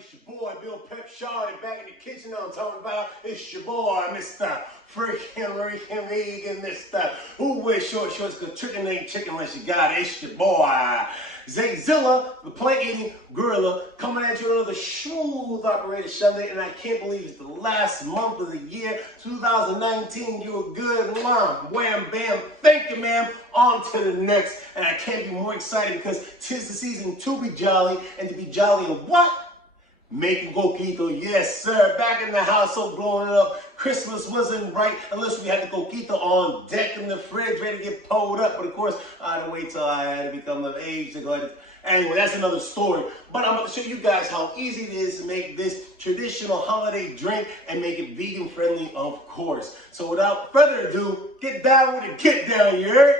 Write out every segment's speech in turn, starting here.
It's your boy, Bill Pep Shawty, back in the kitchen. I'm talking about. It's your boy, Mr. Freaking Rican Vegan, Mr. Who wears short shorts? Because chicken ain't chicken unless you got it. It's your boy, Zayzilla, the plant-eating gorilla, coming at you another smooth operated Sunday. And I can't believe it's the last month of the year, 2019. You were good, mom. Wham, bam. Thank you, ma'am. On to the next. And I can't be more excited because 'tis the season to be jolly. And to be jolly in what? Making coquito, yes sir, back in the house, so blowing it up. Christmas wasn't right unless we had the coquito on deck in the fridge, ready to get pulled up. But of course, I had to wait till I had to become of age to go ahead. Anyway, that's another story. But I'm about to show you guys how easy it is to make this traditional holiday drink and make it vegan friendly, of course. So without further ado, get down with it, get down, you heard?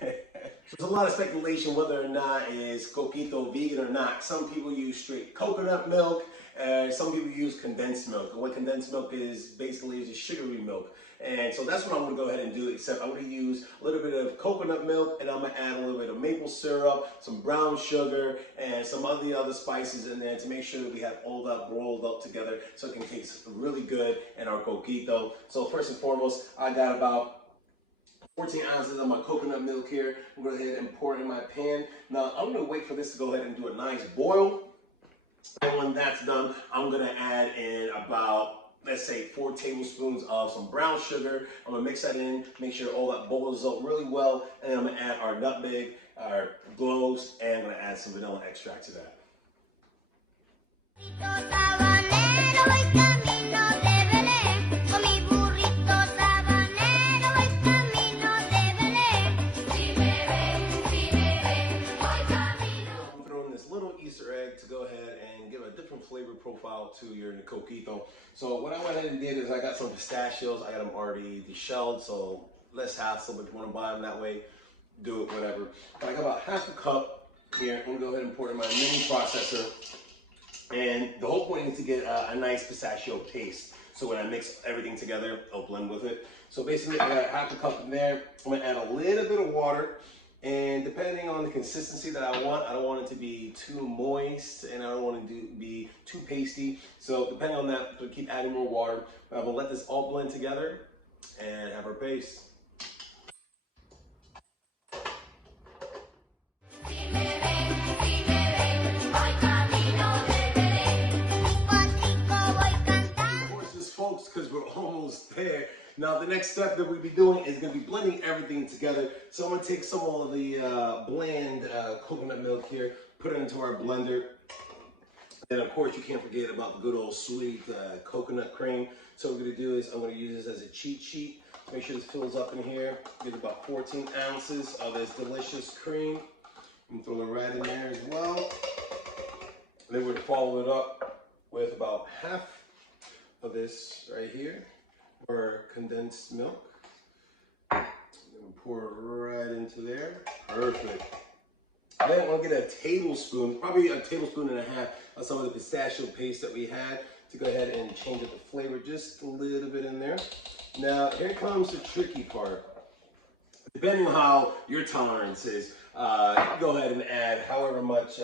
There's a lot of speculation whether or not is coquito vegan or not. Some people use straight coconut milk, some people use condensed milk. And what condensed milk is basically is just sugary milk. And so that's what I'm gonna go ahead and do, except I'm gonna use a little bit of coconut milk and I'm gonna add a little bit of maple syrup, some brown sugar, and some of the other spices in there to make sure that we have all that rolled up together so it can taste really good in our coquito. So first and foremost, I got about 14 ounces of my coconut milk here. I'm going to go ahead and pour it in my pan. Now, I'm going to wait for this to go ahead and do a nice boil. And when that's done, I'm going to add in about, let's say, 4 tablespoons of some brown sugar. I'm going to mix that in, make sure all that boils up really well. And I'm going to add our nutmeg, our cloves, and I'm going to add some vanilla extract to that. To go ahead and give a different flavor profile to your coquito. So what I went ahead and did is I got some pistachios. I got them already deshelled, so less hassle. But if you want to buy them that way, do it, whatever. But I got about half a cup here. I'm going to go ahead and pour it in my mini processor. And the whole point is to get a nice pistachio paste. So when I mix everything together, it'll blend with it. So basically, I got half a cup in there. I'm going to add a little bit of water. And depending on the consistency that I don't want it to be too moist and I don't want it to be too pasty. So depending on that, we'll keep adding more water. But I'm gonna let this all blend together and have our paste. Horses, folks, because we're almost there. Now the next step that we'll be doing is going to be blending everything together. So I'm going to take some of the bland coconut milk here, put it into our blender. And of course you can't forget about the good old sweet coconut cream. So what we're going to do is I'm going to use this as a cheat sheet. Make sure this fills up in here. Get about 14 ounces of this delicious cream. And throw it right in there as well. And then we're going to follow it up with about half of this right here. Or condensed milk. And pour it right into there. Perfect. Then we'll get a tablespoon, probably a tablespoon and a half of some of the pistachio paste that we had to go ahead and change up the flavor just a little bit in there. Now, here comes the tricky part. Depending on how your tolerance is, you can go ahead and add however much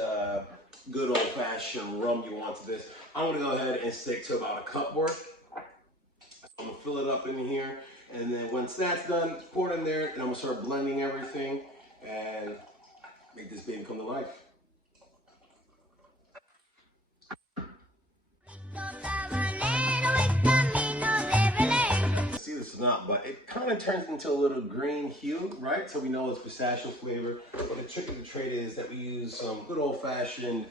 good old-fashioned rum you want to this. I'm going to go ahead and stick to about a cup worth. I'm gonna fill it up in here, and then once that's done, pour it in there, and I'm gonna start blending everything and make this baby come to life. See this or not, but it kind of turns into a little green hue, right? So we know it's pistachio flavor. But the trick of the trade is that we use some good old-fashioned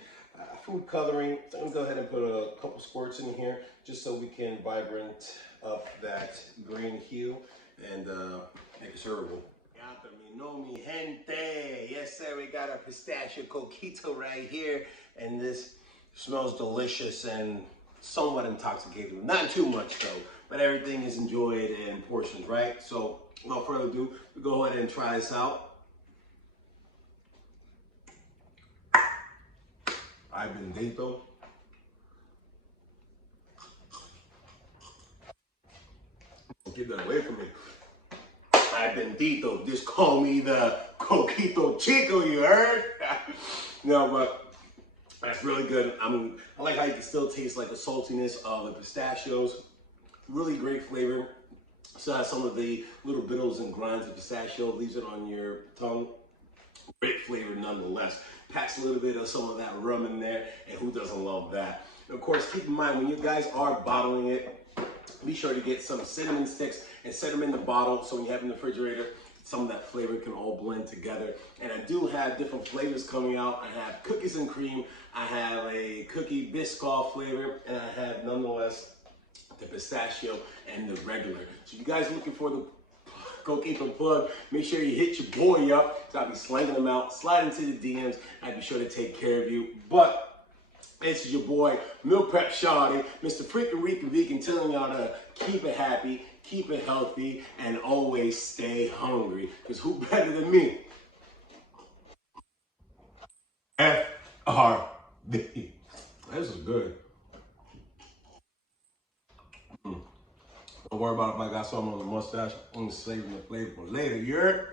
food coloring. So I'm gonna go ahead and put a couple squirts in here just so we can vibrant up that green hue and make it servable. Mi gente. Yes sir, we got our pistachio coquito right here, and this smells delicious and somewhat intoxicating. Not too much though, but everything is enjoyed in portions, right? So without further ado, we go ahead and try this out. Ay bendito. Keep that away from me. Ay bendito. Just call me the Coquito Chico, you heard? No, but That's really good. I like how you can still taste like the saltiness of the pistachios. Really great flavor. Still has some of the little bittles and grinds of pistachio, leaves it on your tongue. Great flavor nonetheless. Packs a little bit of some of that rum in there, and who doesn't love that? And of course, keep in mind when you guys are bottling it, be sure to get some cinnamon sticks and set them in the bottle so when you have it in the refrigerator, some of that flavor can all blend together. And I do have different flavors coming out. I have cookies and cream, I have a cookie Biscoff flavor, and I have nonetheless the pistachio and the regular. So you guys looking for the Coquito plug, make sure you hit your boy up. So I'll be slanging them out, slide into the DMs. I'll be sure to take care of you. But it's your boy, Meal Prep Shawty, Mr. Puerto Rican Vegan, telling y'all to keep it happy, keep it healthy, and always stay hungry. Because who better than me? FRB. This is good. Don't worry about if I got something on the mustache. I'm saving the flavor for later. You heard?